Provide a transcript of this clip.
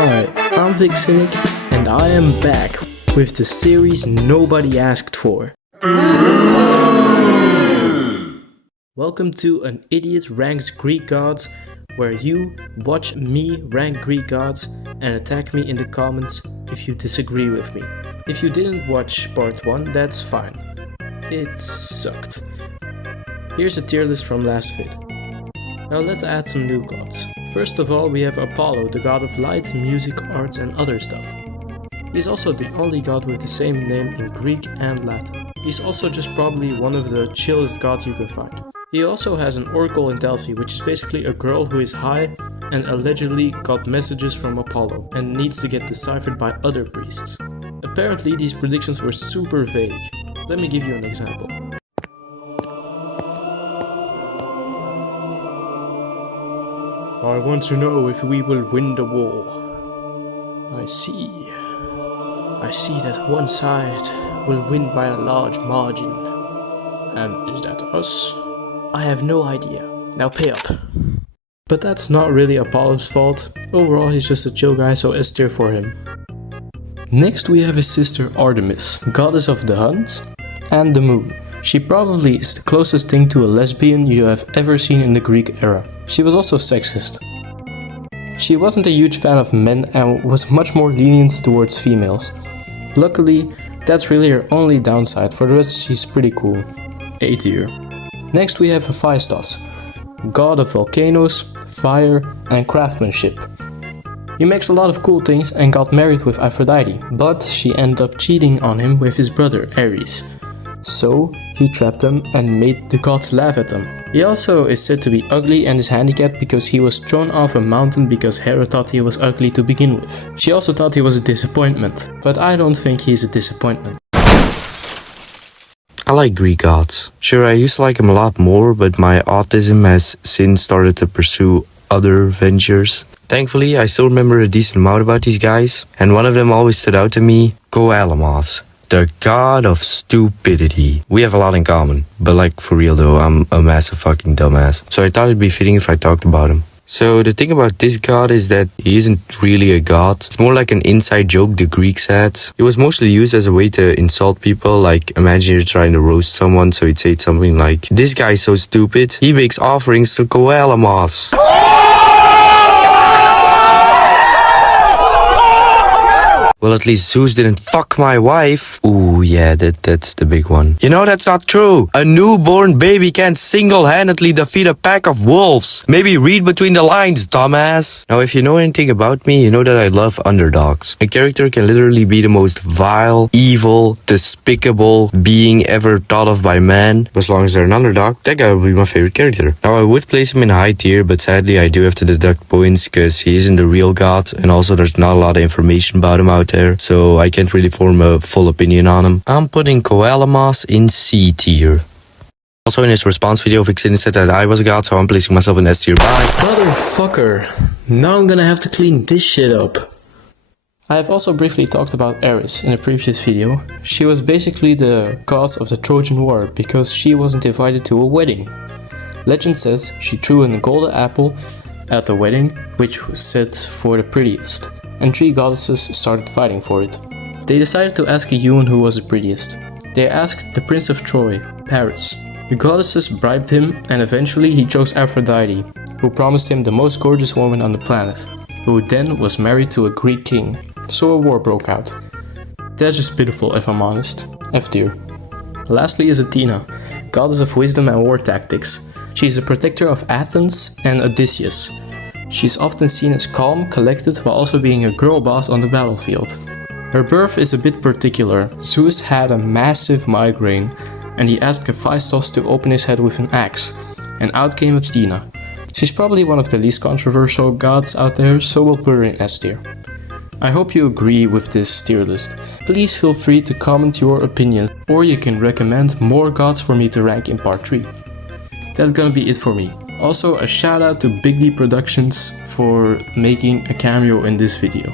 Hi, I'm Vixenic, and I am back with the series nobody asked for. Welcome to An Idiot Ranks Greek Gods, where you watch me rank Greek gods and attack me in the comments if you disagree with me. If you didn't watch part 1, that's fine. It sucked. Here's a tier list from last vid. Now let's add some new gods. First of all, we have Apollo, the god of light, music, arts and other stuff. He's also the only god with the same name in Greek and Latin. He's also just probably one of the chillest gods you can find. He also has an oracle in Delphi, which is basically a girl who is high and allegedly got messages from Apollo and needs to get deciphered by other priests. Apparently these predictions were super vague. Let me give you an example. I want to know if we will win the war. I see that one side will win by a large margin. And is that us? I have no idea. Now pay up. But that's not really Apollo's fault. Overall, he's just a chill guy, so S tier for him. Next we have his sister Artemis, goddess of the hunt and the moon. She probably is the closest thing to a lesbian you have ever seen in the Greek era. She was also sexist. She wasn't a huge fan of men and was much more lenient towards females. Luckily, that's really her only downside. For the rest, she's pretty cool. A tier. Next we have Hephaestus, god of volcanoes, fire and craftsmanship. He makes a lot of cool things and got married with Aphrodite, but she ended up cheating on him with his brother Ares. So he trapped them and made the gods laugh at him. He also is said to be ugly and is handicapped because he was thrown off a mountain because Hera thought he was ugly to begin with. She also thought he was a disappointment, but I don't think he's a disappointment. I like Greek gods. Sure, I used to like them a lot more, but my autism has since started to pursue other ventures. Thankfully, I still remember a decent amount about these guys, and one of them always stood out to me, Koalamos, the god of stupidity. We have a lot in common, but like for real though, I'm a massive fucking dumbass. So I thought it'd be fitting if I talked about him. So the thing about this god is that he isn't really a god. It's more like an inside joke the Greeks had. It was mostly used as a way to insult people, like imagine you're trying to roast someone, so you'd say something like, "This guy's so stupid, he makes offerings to Koalamos." Well, at least Zeus didn't fuck my wife. Ooh, yeah, that's the big one. You know, that's not true. A newborn baby can't single-handedly defeat a pack of wolves. Maybe read between the lines, dumbass. Now, if you know anything about me, you know that I love underdogs. A character can literally be the most vile, evil, despicable being ever thought of by man. But as long as they're an underdog, that guy would be my favorite character. Now, I would place him in high tier, but sadly, I do have to deduct points because he isn't the real god, and also there's not a lot of information about him out there, so I can't really form a full opinion on him. I'm putting Koalamos in C tier. Also in his response video, Vixen said that I was a god, so I'm placing myself in S tier. Bye. Motherfucker! Now I'm gonna have to clean this shit up. I have also briefly talked about Ares in a previous video. She was basically the cause of the Trojan War because she wasn't invited to a wedding. Legend says she threw in a golden apple at the wedding, which was set for the prettiest, and 3 goddesses started fighting for it. They decided to ask a human who was the prettiest. They asked the Prince of Troy, Paris. The goddesses bribed him, and eventually he chose Aphrodite, who promised him the most gorgeous woman on the planet, who then was married to a Greek king. So a war broke out. That's just pitiful if I'm honest. F tier. Lastly is Athena, goddess of wisdom and war tactics. She is the protector of Athens and Odysseus. She's often seen as calm, collected, while also being a girl boss on the battlefield. Her birth is a bit particular. Zeus had a massive migraine, and he asked Hephaestus to open his head with an axe, and out came Athena. She's probably one of the least controversial gods out there, so we'll put her in S tier. I hope you agree with this tier list. Please feel free to comment your opinions, or you can recommend more gods for me to rank in part 3. That's gonna be it for me. Also, a shout out to Big D Productions for making a cameo in this video.